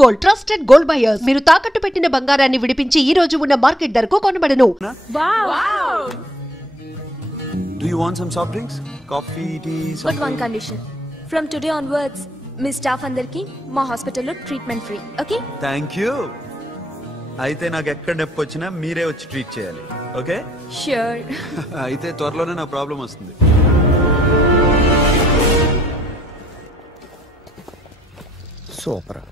Gold, trusted gold buyers. మీరు తాకట్టు పెట్టిన బంగారాన్ని విడిపించి ఈ రోజు ఉన్న మార్కెట్ ధరకు కొనబడను. Wow. Do you want some soft drinks? Coffee, tea, something? But one condition. From today onwards, me staff అందరికి మా హాస్పిటల్లో treatment free. Okay? Thank you. అయితే నాకు ఎక్కడ నొప్పి వచ్చినా మీరే వచ్చి ట్రీట్ చేయాలి. ఓకే? Sure. అయితే త్వరలోనే నా ప్రాబ్లం వస్తుంది. సూపర్.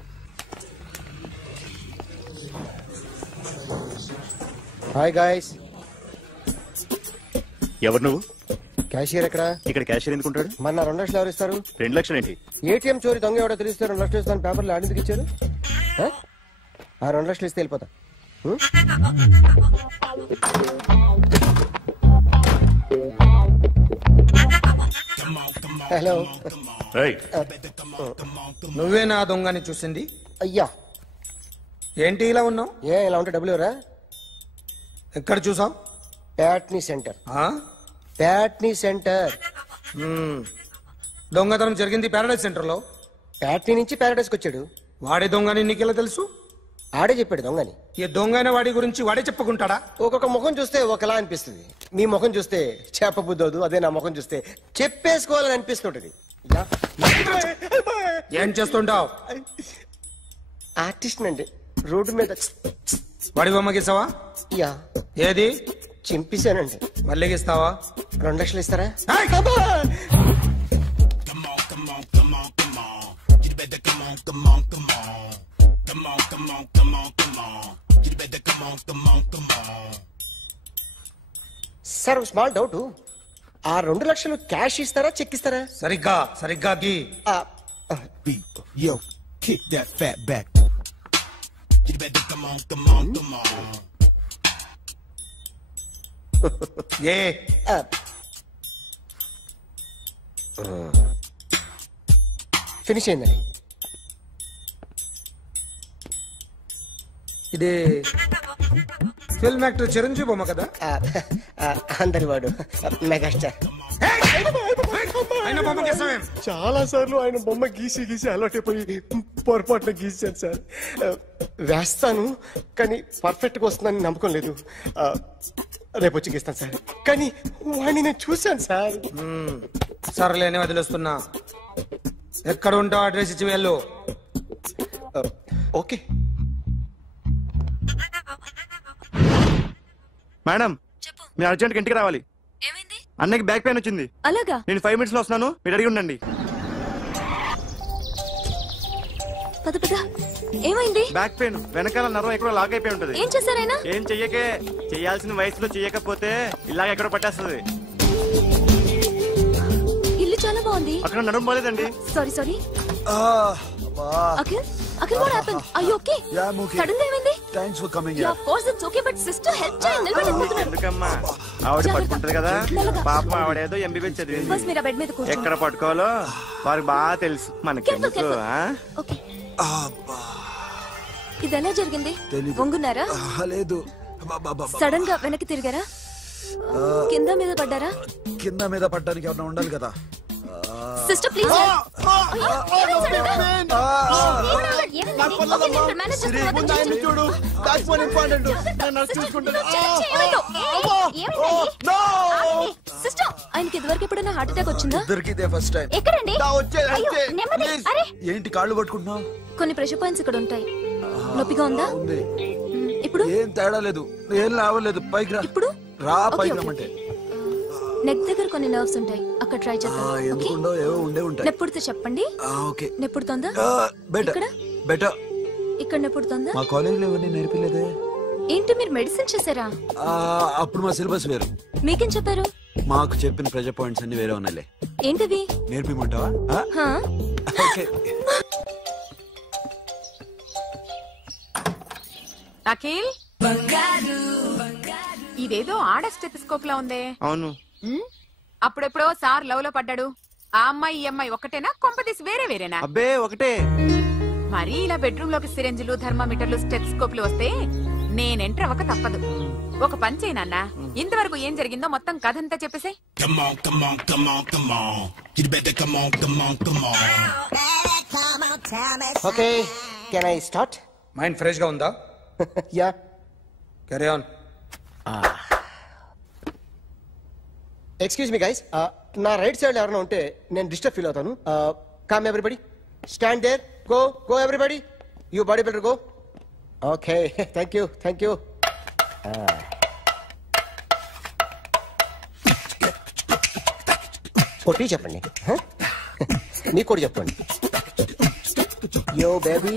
Hi guys. ఎవరు నువ్వు? క్యాషియర్ ఎక్కడ? ఇక్కడ క్యాషియర్ ఎందుకుంటాడు? మన 2 లక్షలు ఎవరు ఇస్తారు? 2 లక్షలు ఏంటి? ఏటీఎం చోరీ దొంగ ఎవడో తెలిస్తే 2 లక్షలు ఇస్తాను పేపర్లు ఆడిందుకు ఇచ్చారు. ఆ 2 లక్షలు ఇస్తే వెళ్ళిపోతా. హలో. నువ్వే నా దొంగని చూసింది? అయ్యా ఏంటి ఇలా ఉన్నావు? ఇలా ఉంటే డబ్బులు ఎవరా? ఎక్కడ చూసావు? ప్యాట్నీ సెంటర్. ప్యాట్నీ సెంటర్. దొంగతనం జరిగింది ప్యారడైజ్ సెంటర్ లో. ప్యాట్నీ నుంచి ప్యారడైజ్కి వచ్చాడు. వాడే దొంగని నీకెలా తెలుసు? ఆడే చెప్పాడు దొంగని. ఈ దొంగైన వాడి గురించి వాడే చెప్పుకుంటాడా? ఒక్కొక్క ముఖం చూస్తే ఒకలా అనిపిస్తుంది. మీ ముఖం చూస్తే చెప్పబుద్దోదు, అదే నా ముఖం చూస్తే చెప్పేసుకోవాలని అనిపిస్తుంటది. ఏం చేస్తుంటావు? ఆర్టిస్ట్ అండి. రోడ్డు మీద వాడి బొమ్మ గీసావా? యా. ఏది? చింపేశానండి. మళ్ళీ గీస్తావా? 2 లక్షలు ఇస్తారా? Sir small doubt. ఆ 2 లక్షలు క్యాష్ ఇస్తారా చెక్ ఇస్తారా? సరిగ్గా గీ. Yo, kick that fat back. You better come on. A finish అయిందండి. ఇది ఫిల్మ్ యాక్టర్ చిరంజీవి బొమ్మ కదా? అందరి వాడు మెగాస్టార్. చాలా సార్లు ఆయన బొమ్మ గీసి అలవాటైపోయి పొరపాటున గీసాను సార్. వేస్తాను కానీ పర్ఫెక్ట్ గా వస్తుందని నమ్మకం లేదు. రేపు వచ్చి గీస్తాను సార్. కానీ వాడిని నేను చూశాను సార్. సర్లేని వదిలేస్తున్నా. ఎక్కడ ఉంటావు అడ్రస్ ఇచ్చి వెళ్ళు. ఓకే మేడం, మీరు అర్జెంట్ ఇంటికి రావాలి. అన్నకి బ్యాక్ పెయిన్ వచ్చింది. అలాగా? నేను 5 minutes లో వస్తున్నాను, మీరు అడిగి ఉండండి. పద పద. ఏమైంది? బ్యాక్ పెయిన్, వెనకాల నరం ఎక్కడో లాక్ అయిపోయి ఉంటది. ఏం చేశారైనా? ఏం చెయ్యకే. చెయ్యాల్సిన వయసులో చెయ్యకపోతే ఇలాగ ఎక్కడో పట్టేస్తుంది. ఇల్లు చాలా బాగుంది. అక్కడ నడుము పోలేదండి. Sorry. Akhil, what happened? Are you okay? Yeah, I'm okay. Suddenly ఏమైంది? Thanks for coming Yeah, here. of course it's okay, but sister help చేయండి. నిలబడి. ఎందుకమ్మా? ఆవిడ పట్టుకుంటది కదా. పాపం ఆవిడేదో ఎంబీబీఎస్ చదివింది. బస్ మీరు ఆ బెడ్ మీద కూర్చోండి. ఎక్కడ పట్టుకోవాలో వారికి బాగా తెలుసు. మనకెందుకు? ఓకే. ఇది ఎలా జరిగింది? వంగున్నారా? లేదు. సడన్ గా వెనక్కి తిరిగారా? కింద మీద పడ్డారా? కింద మీద పడ్డానికి ఏమన్నా ఉండాలి కదా. Sister please. సిస్టర్, ఆయనకి ఇదివరకు ఎప్పుడైనా హార్ట్ అటాక్ వచ్చిందా? ఇద్దరికిదే ఫస్ట్ టైం. ఎక్కడండి? ఏంటి కాళ్ళు పట్టుకుంటున్నావు? కొన్ని ప్రెషర్ పాయింట్స్ ఇక్కడ ఉంటాయి. నొప్పిగా ఉందా? ఇప్పుడు ఏం తేడా లేదు, ఏం లావలేదు. పైకి రా. ఇప్పుడు రా, పైకి రమ్మంటే. నెక్ దగ్గర కొన్ని నర్వ్స్ ఉంటాయి, అక్కడ ట్రై చేద్దాం. ఎందుకుండో ఏవో ఉండే ఉంటాయి. నెప్పుడుతో చెప్పండి. ఓకే. నెప్పుడుతోందా? బెటర్. ఇక్కడ నెప్పుడుతోందా? మా కాలేజీలో ఎవరిని నేర్పిలేదే. ఏంటి మీరు మెడిసిన్ చేశారా? అప్పుడు మా సిలబస్ వేరు. మీకేం చెప్పారు? మాకు చెప్పిన ప్రెజర్ పాయింట్స్ అన్ని వేరే ఉన్నాయిలే. ఏంటివి? నేర్పిమంటావా? ఓకే. అఖిల్, ఇదేదో ఆడ స్టెథోస్కోప్ లా ఉందే. అవును. అప్పుడెప్పుడో సార్ లవ్ లో పడ్డాడు. ఆ అమ్మాయి ఈ అమ్మాయి ఒకటేనా? కొంపదీసి వేరేనా? అబ్బే ఒకటే. మరి ఇలా బెడ్రూమ్ లోకి సిరెంజులు, థర్మామీటర్లు, స్టెథోస్కోప్లు వస్తే నేను ఎంటర్ అవ్వక తప్పదు. ఒక పని చేయి నాన్న, ఇంతవరకు ఏం జరిగిందో మొత్తం కథ అంతా చెప్పేసే. Okay, can I start? Mind fresh గా ఉందా? Yeah. Carry on. Excuse me guys, నా రైట్ సైడ్ ఎవరైనా ఉంటే నేను డిస్టర్బ్ ఫీల్ అవుతాను. Come everybody, stand there, go go everybody, you body builder go. Okay, thank you thank you. కొట్టి చెప్పండి, మీకు కూడా చెప్పండి. Yo baby,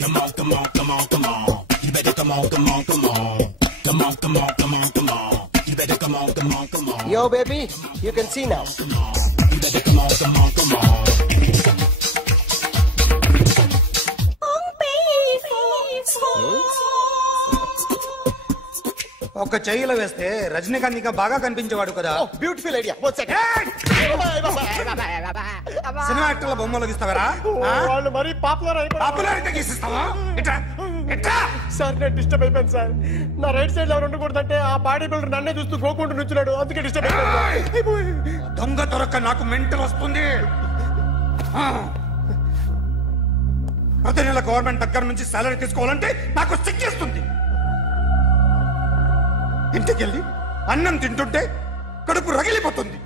Come on, come on, come on, come on. You better come on, come on, come on. Come on, come on, come on, come on. You better come on, come on, come on. yo baby, you can see now. You better come on, come on, come on. ఒక చెయ్యిలో వేస్తే రజనీకాంత్ ఇంకా బాగా కనిపించేవాడు కదా. Beautiful idea. Cinema యాక్టర్ల బొమ్మలు గీస్తావరా? వాళ్ళు మరీ popular popularity గీసిస్తావా? Sir నేను disturb అయిపోయాను సార్. నా రైట్ సైడ్ ఎవరు ఉండకూడదంటే ఆ బాడీ బిల్డర్ నన్నే చూస్తూ గోకుంటూ నుంచున్నాడు, అందుకే డిస్టర్బ్ అయిపోయాను. దొంగ దొరక్క నాకు మెంటల్ వస్తుంది. ప్రతి నెల గవర్నమెంట్ దగ్గర నుంచి సాలరీ తీసుకోవాలంటే నాకు సిగ్గేస్తుంది. ఇంటికెళ్ళి అన్నం తింటుంటే కడుపు రగిలిపోతుంది.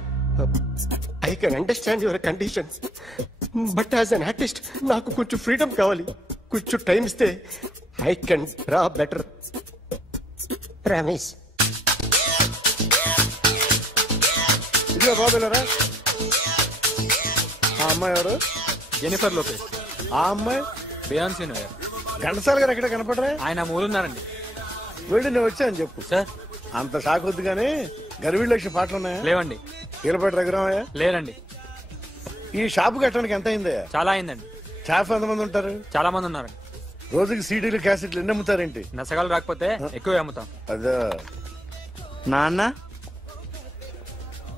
I can understand your conditions, but as an artist నాకు కొంచెం ఫ్రీడమ్ కావాలి. కొంచెం టైం ఇస్తే I can draw better. Promise. ఇదిగో బాబులరా, ఆ అమ్మాయి ఎవరు? Jennifer Lopez. ఆ అమ్మాయి బియాన్సీ నోయర్. ఘంటసాల గారు ఎక్కడ కనపడరా? ఆయన మూలున్నారండి. వెళ్ళి నేను వచ్చాను చెప్పు. సార్ అంత షాక్ వద్దు కానీ గర్వీళ్ళ లక్ష పాటలు ఉన్నాయా? లేవండి. కీలపాటి రఘురామయ్య లేరండి. ఈ షాపు కట్టడానికి ఎంత అయిందయ్యా? చాలా అయిందండి. స్టాఫ్ ఎంతమంది ఉంటారు? చాలా మంది ఉన్నారండి. రోజుకి సీడీలు క్యాసెట్లు ఎన్ని అమ్ముతారేంటి? నసగాలు రాకపోతే ఎక్కువ అమ్ముతాం. అదా నాన్న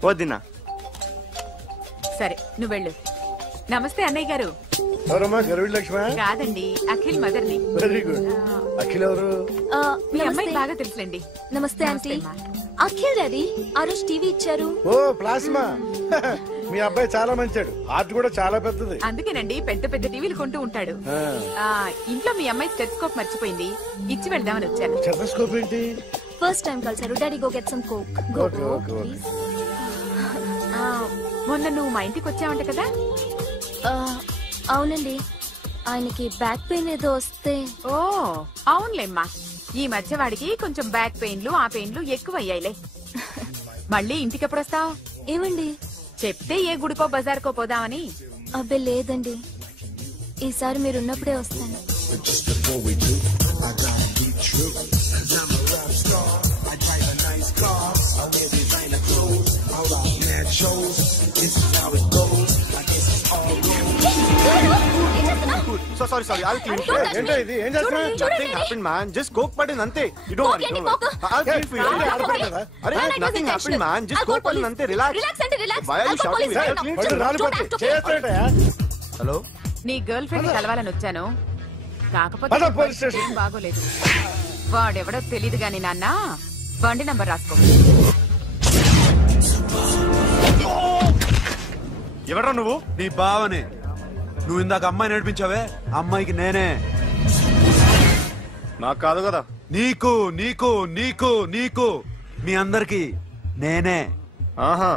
వద్దినా. సరే నువ్వు వెళ్ళు. నమస్తే అన్నయ్య గారు. ఎవరమ్మా? గర్వీళ్ళ లక్ష్మ? కాదండి, అఖిల్ మదర్ని. Very good. అఖిల్ ఎవరు? మీ అమ్మాయి బాగా తెలుసులేండి. నమస్తే ఆంటీ. అఖిల్ డాడీ ఆ రోజు టీవీ ఇచ్చారు. ఓ ప్లాస్మా. మీ అబ్బాయి చాలా మంచాడు, హార్ట్ కూడా చాలా పెద్దది. అందుకేనండి పెద్ద పెద్ద టీవీలు కొంటూ ఉంటాడు. ఇంట్లో మీ అమ్మాయి స్టెథోస్కోప్ మర్చిపోయింది, ఇచ్చి వెళ్దామని వచ్చాను. స్టెథోస్కోప్ ఏంటి? ఫస్ట్ టైం కలిసారు. Daddy go get some coke. Go go please. మొన్న నువ్వు మా ఇంటికి వచ్చావంట కదా? అవునండి, ఆయనకి బ్యాక్ పెయిన్ ఏదో వస్తే. ఓ అవునులేమ్మా, ఈ మధ్య వాడికి కొంచెం బ్యాక్ పెయిన్లు ఆ పెయిన్లు ఎక్కువ అయ్యాయిలే. మళ్ళీ ఇంటికి ఎప్పుడు వస్తావు? ఏమండి చెప్తే ఏ గుడికో బజార్కో పోదామని. అబ్బే లేదండి, ఈసారి మీరున్నప్పుడే వస్తాను. Sorry, I'll clean it. ఏంటో ఇది? ఏం చేస్తున్నా? Nothing happened, man. Just coke పడింది అంతే. You don't worry. I'll clean for you. అరే nothing happened, man. Just coke పడింది అంతే. Relax. Why are you shouting me? Hello, నీ గర్ల్ ఫ్రెండ్ కలవాలని వచ్చాను, కాకపోతే ఏం బాగోలేదు. వాడెవడో తెలీదు గాని నాన్న, బండి నంబర్ రాసుకో. ఎవడ్రా నువ్వు? నీ బావనే. నువ్వు ఇందాక అమ్మాయి నడిపించావే, అమ్మాయికి నేనే. నాకు కాదు కదా. నీకు నీకు నీకు నీకు మీ అందరికి నేనే. ఆహా.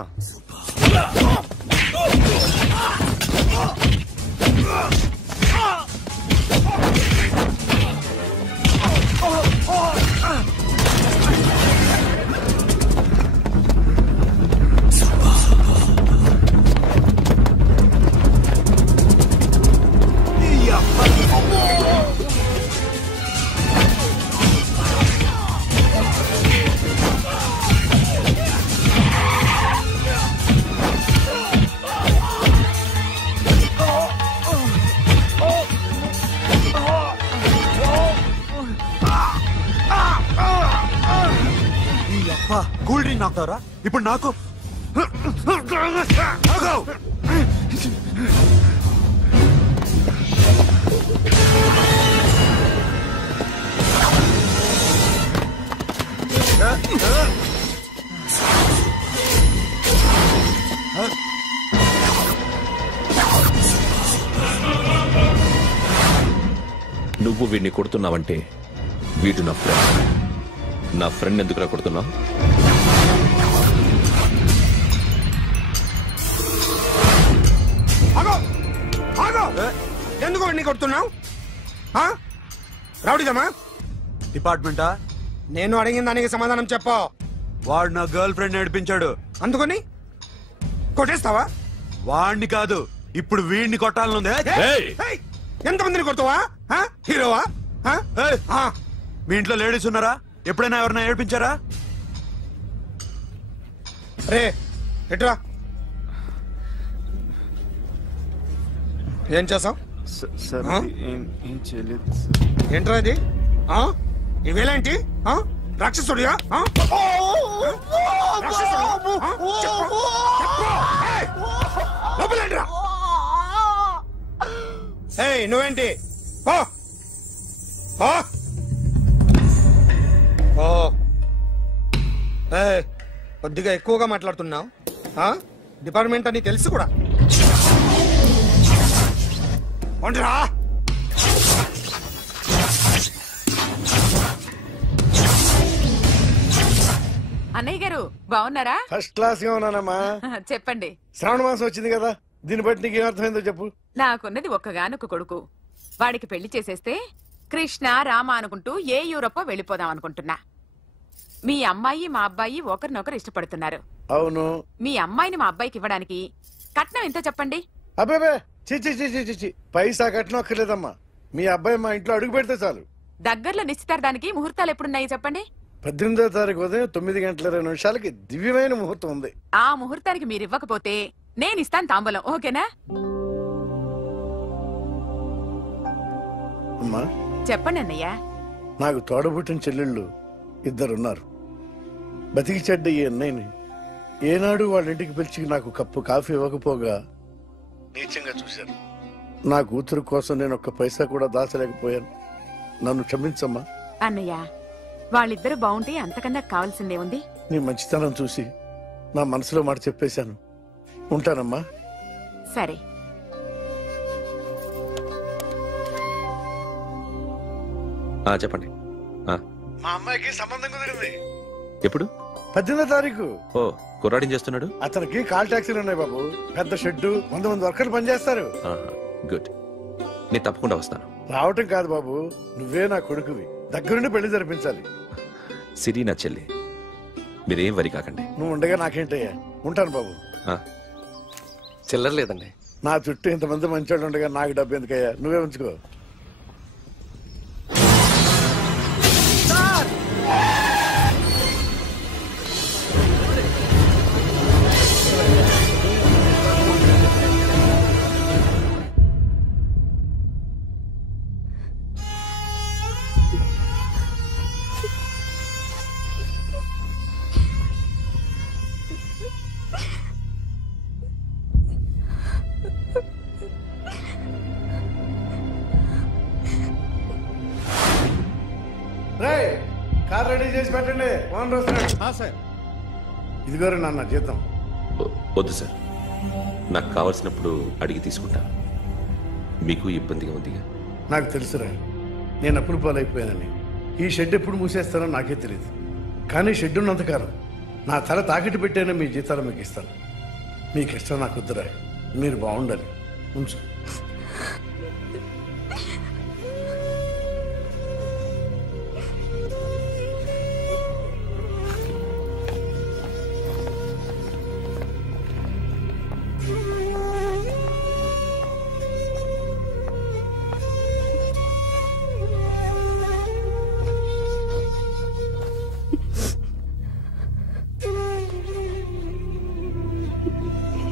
కూల్ డ్రింక్ నాకుతారా ఇప్పుడు? నాకు నువ్వు వీడిని కొడుతున్నావంటే వీడు నా ఫ్రెండ్. నా ఫ్రెండ్ ఎందుకురా కొడుతున్నావు? ఎందుకు వాడిని కొడుతున్నావు? రౌడీదమ్మా? డిపార్ట్మెంటా? నేను అడిగిన దానికి సమాధానం చెప్పు. వాడు నా గర్ల్ ఫ్రెండ్ నడిపించాడు. అందుకని కొట్టేస్తావా? వాడిని కాదు, ఇప్పుడు వీడిని కొట్టాలనుంది. ఎంతమందిని కొడతావా? హీరోవా? మీ ఇంట్లో లేడీస్ ఉన్నారా? ఎప్పుడైనా ఎవరైనా ఏడిపించారా? రే ఎట్రా, ఏం చేసావు? ఏంట్రా ఇది? ఇవేలాంటి రాక్షసుడియా? నువ్వేంటి? కొద్దిగా ఎక్కువగా మాట్లాడుతున్నావు. డిపార్ట్మెంట్ అని తెలుసు కూడా. అన్నయ్య గారు బాగున్నారా? ఫస్ట్ క్లాస్ గా ఉన్నానమ్మా. చెప్పండి. శ్రావణ మాసం వచ్చింది కదా, దీన్ని బట్టి నీకు ఏమర్థమైందో చెప్పు. నాకున్నది ఒక్కగానొక్క కొడుకు. వాడికి పెళ్లి చేసేస్తే కృష్ణ రామ అనుకుంటూ ఏ యూరోపో వెళ్ళిపోదాం అనుకుంటున్నా. మీ అమ్మాయి మా అబ్బాయి ఒకరినొకరు ఇష్టపడుతున్నారు. అవును. మీ అమ్మాయిని మా అబ్బాయికి ఇవ్వడానికి కట్నం ఎంతో చెప్పండి. అబ్బే చిచి పైసా కట్నం అక్కర్లేదమ్మా. మీ అబ్బాయి మా ఇంట్లో అడుగు పెడితే చాలు. దగ్గరలో నిశ్చితార్థానికి ముహూర్తాలు ఎప్పుడున్నాయి చెప్పండి. 18వ తారీఖు ఉదయం 9:20 దివ్యమైన ముహూర్తం ఉంది. ఆ ముహూర్తానికి మీరు ఇవ్వకపోతే నేను ఇస్తాను తాంబూలం. ఓకేనా? అమ్మా చెప్పండి అన్నయ్య. నాకు తోడబుట్టిన చెల్లెళ్ళు 2 ఉన్నారు. బతికి చెడ్డ ఈ అన్నయ్యని ఏనాడు వాళ్ళ ఇంటికి పిలిచి నాకు కప్పు కాఫీ ఇవ్వకపోగా నీచంగా చూశాను. నా కూతురు కోసం నేను ఒక్క పైసా కూడా దాచలేకపోయాను. నన్ను క్షమించమ్మా. అన్నయ్య, వాళ్ళిద్దరు బాగుంటే అంతకన్నా కావాల్సిందే ఉంది. నీ మంచితనం చూసి నా మనసులో మాట చెప్పేశాను. ఉంటానమ్మా. సరే. చెప్పండి. మా అమ్మాయికి సంబంధం కుదిరింది. ఎప్పుడు? 18వ తారీఖు. ఓ, కుర్రాడేం చేస్తున్నాడు? అతనికి కాల్ టాక్సీలు ఉన్నాయి బాబు. పెద్ద షెడ్డు, 100 వర్కర్లు పనిచేస్తారు. గుడ్. నేను తప్పకుండా వస్తాను. రావటం కాదు బాబు, నువ్వే నా కొడుకువి. దగ్గరుండి పెళ్లి జరిపించాలి. సిరి నా చెల్లి, మీరేం వరి కాకండి. నువ్వు ఉండగా నాకేంటయ్యా. ఉంటాను బాబు. చిల్లర లేదండి. నా చుట్టూ ఇంతమంది మంచోళ్ళు ఉండగా నాకు డబ్బు ఎందుకయ్యా? నువ్వే ఉంచుకో. కార్ రెడీ చేసి పెట్టండి. ఓనర్ వస్తున్నాడు. ఇదిగోరు నాన్న జీతం. వద్దు సార్, నాకు కావాల్సినప్పుడు అడిగి తీసుకుంటాను. మీకు ఇబ్బందిగా ఉందిగా? నాకు తెలుసురా, నేను అప్పుడు పాలైపోయానని. ఈ షెడ్ ఎప్పుడు మూసేస్తానో నాకే తెలియదు. కానీ షెడ్ ఉన్నంతకాలం నా తల తాకిట్టు పెట్టైనా మీ జీతాలు మీకు ఇస్తాను. మీకు ఇష్టం నాకు వద్దురా. మీరు బాగుండాలి. ఉంచు.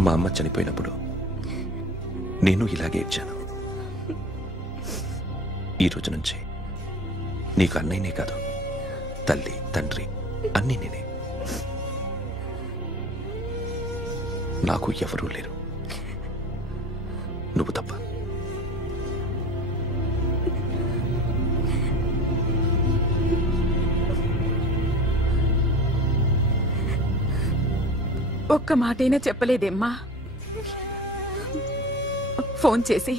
మా అమ్మ చనిపోయినప్పుడు నేను ఇలాగే ఇచ్చాను. ఈ రోజు నుంచి నీకు అన్నయ్యనే కాదు, తల్లి తండ్రి అన్నీ నేనే. నాకు ఎవరూ లేరు, నువ్వు తప్ప. ఒక్క మాటైనా చెప్పలేదేమ్మా? ఫోన్ చేసి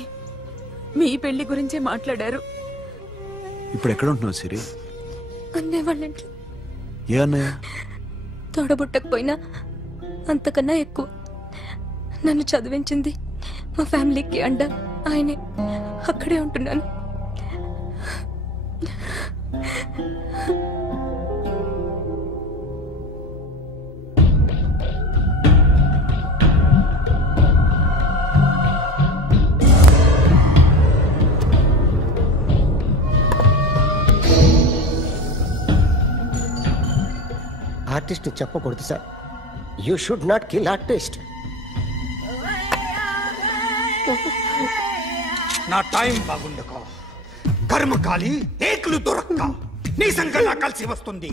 మీ పెళ్లి గురించే మాట్లాడారు. ఇప్పుడు ఎక్కడ ఉంటున్నావు సిరి? అన్నయ్య వాళ్ళ ఇంట్లో. ఏ అన్నయ్య? తోడబుట్టకపోయినా అంతకన్నా ఎక్కువ నన్ను చదివించింది మా ఫ్యామిలీకి అండ ఆయనే. అక్కడే ఉంటున్నాను. ఆర్టిస్ట్ చెప్పకూడదు sir. You should not kill artist. నా టైం బాగుండక కర్మకాలి ఏకులు దొరక్క నీ సంకల్లా కలిసి వస్తుంది.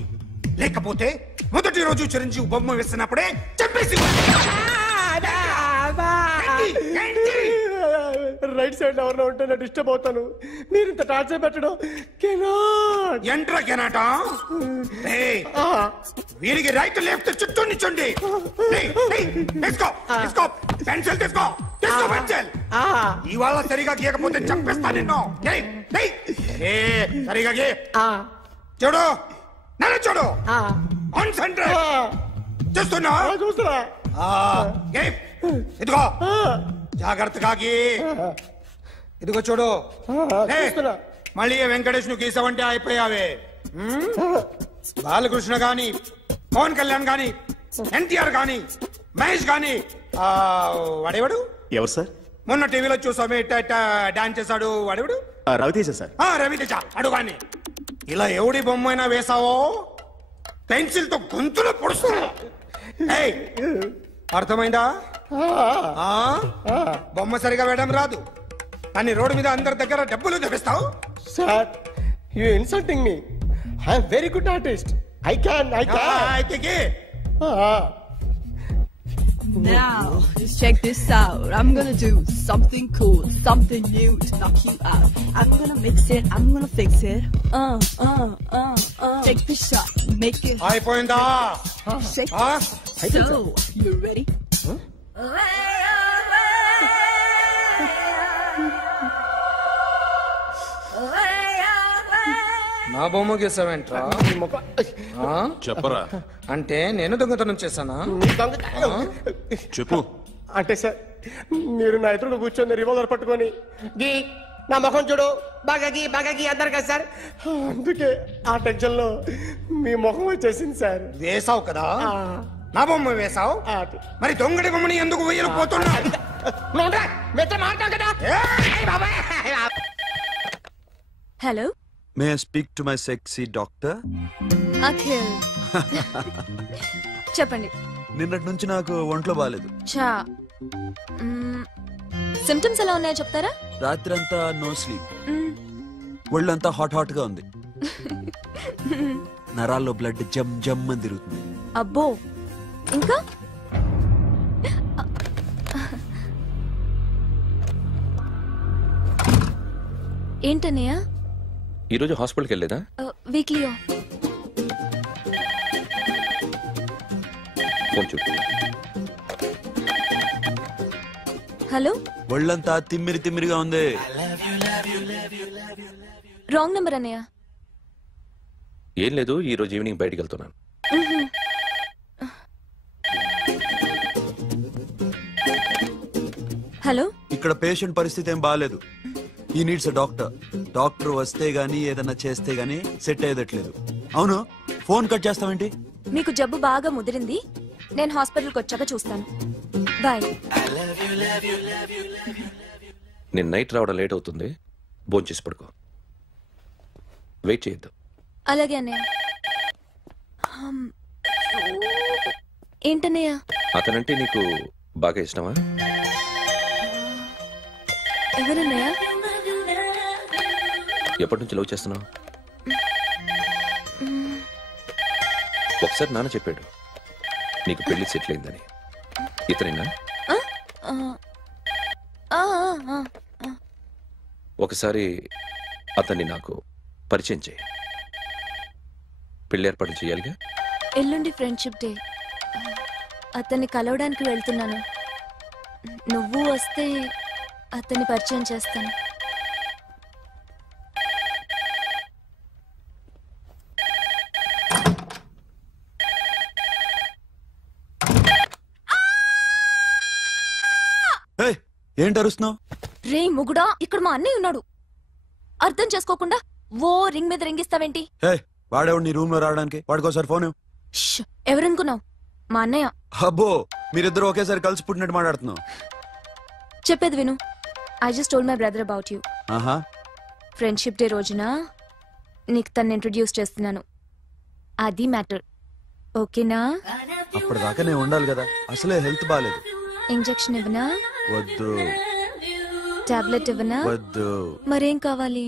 లేకపోతే మొదటి రోజు చిరంజీవి బొమ్మ వేసినప్పుడే చెప్పేసి రైట్ సైడ్ ఎవరిలో ఉంటే నేను డిస్టర్బ్ అవుతాను. మీరు ఇంత టార్చర్ పెట్టడం ఎంట్రా కెనాట. వీరికి రైట్ లెఫ్ట్ చుట్టూ నిచ్చండి. పెన్సిల్ తీసుకో, పెన్సిల్. ఇవాళ సరిగా గీయకపోతే చంపేస్తా నిన్ను. సరిగా గీ. చూడు, నన్ను చూడు. కాన్సంట్రేట్. చూస్తున్నా? చూస్తున్నా. ఇదిగో జాగ్రత్తగా గీ. ఇదిగో చూడు. మళ్ళీ వెంకటేష్ ను గీసావంటే అయిపోయావే. బాలకృష్ణ గాని, పవన్ కళ్యాణ్ గాని, ఎన్టీఆర్ గాని, మహేష్ గాని, వాడేవాడు ఎవరు సార్? మొన్న టీవీలో చూసామే డాన్స్ చేశాడు వాడేవాడు? రవితేజ సార్. రవితేజ అడుగాని. ఇలా ఎవడి బొమ్మ అయినా వేసావో పెన్సిల్ తో గొంతులో పొడుస్తున్నా. అర్థమైందా? బొమ్మ సరిగా వేయడం రాదు కానీ రోడ్డు మీద అందరి దగ్గర డబ్బులు తెప్పిస్తావు. Sir, you insulting me. I am very good artist. I can. Now, just check this out. I'm gonna do something cool, something new to knock you out. I'm gonna mix it, I'm gonna fix it. Take the shot, make it. అయిపోయిందా? Shake it. So, you ready? నా బొమ్మ గీసావేంట్రా? చెప్పరా. అంటే నేను దొంగతనం చేశానా? చెప్పు. అంటే సార్, మీరు నా ఎదురు కూర్చొని రివాల్వర్ పట్టుకొని గీ, నా ముఖం చూడు, బాగా గీ అన్నారు కదా సార్. అందుకే ఆ టెన్షన్ లో మీ ముఖం వచ్చేసింది సార్. వేసావు కదా, నా బొమ్మ వేసావు. మరి దొంగడి బొమ్మని ఎందుకు వేయలేకపోతున్నా? Hello, may I speak to my sexy doctor? Akhil. చెప్పండి. నిన్నటి నుంచి నాకు ఒంట్లో బాగాలేదు. చా, సిమ్టమ్స్ ఎలా ఉన్నాయో చెప్తారా? రాత్రి అంతా నో స్లీప్, ఒళ్ళంతా హాట్ గా ఉంది, నరాల్లో బ్లడ్ జమ్ జమ్ అని తిరుగుతుంది. అబ్బో, ఇంకా? ఏంటన్నయ్య? ఈరోజు హాస్పిటల్కి వెళ్ళలేదా? వీక్లీ ఫోన్ చూడు. హలో, ఒళ్ళంతా తిమ్మిరిగా ఉంది. రాంగ్ నెంబర్ అన్నయ్య. ఏం లేదు, ఈ రోజు ఈవినింగ్ బయటికి వెళ్తున్నాను. హలో, ఇక్కడ పేషెంట్ పరిస్థితి ఏం బాగాలేదు. ఈ నీడ్స్ డాక్టర్. డాక్టర్ వస్తే గానీ ఏదన్నా చేస్తే గానీ సెట్ అయ్యేదట్లేదు. అవును, ఫోన్ కట్ చేస్తావేంటి? మీకు జబ్బు బాగా ముదిరింది, నేను హాస్పిటల్కి వచ్చాక చూస్తాను. బాయ్. నేను నైట్ రావడం లేట్ అవుతుంది, భోంచేసి పడుకో. వెయిట్ చేయొద్దు. అలాగే అన్నయ్య. ఏంటన్నయ్య? అతనంటే నీకు బాగా ఇష్టమా? ఎవరన్నయ్య? ఎప్పటి నుంచి లవ్ చేస్తున్నావు? ఒకసారి నాన్న చెప్పాడు నీకు పెళ్లి సెటిల్ అయిందని. ఇతనేనా? ఒకసారి అతన్ని నాకు పరిచయం చేయి. పెళ్లి ఏర్పాటు చేయాలిగా. ఎల్లుండి ఫ్రెండ్షిప్ డే, అతన్ని కలవడానికి వెళ్తున్నాను. నువ్వు వస్తే అతన్ని పరిచయం చేస్తాను. ఏంటి అరుస్తున్నావు? రే ముగుడా, ఇక్కడ మా అన్నయ్య ఉన్నాడు. అర్థం చేసుకోకుండా ఓ రింగ్ మీద రింగిస్తావేంటి? వాడేవాడు నీ రూమ్ లో రావడానికి? వాడికోసారి ఫోన్. ఎవరనుకున్నావు? మా అన్నయ్య. అబ్బో, మీరిద్దరు ఒకేసారి కలిసి పుట్టినట్టు మాట్లాడుతున్నావు. చెప్పేది విను. I just told my brother about you. Friendship day రోజున నీకు తను ఇంట్రొడ్యూస్ చేస్తున్నాను. అది మ్యాటర్. ఓకేనా? అప్పటిదాకా నేను ఉండాలి కదా, అసలే హెల్త్ బాలేదు. ఇంజెక్షన్ ఇవ్వనా? వద్దు. టాబ్లెట్ ఇవ్వనా? వద్దు. మరేం కావాలి?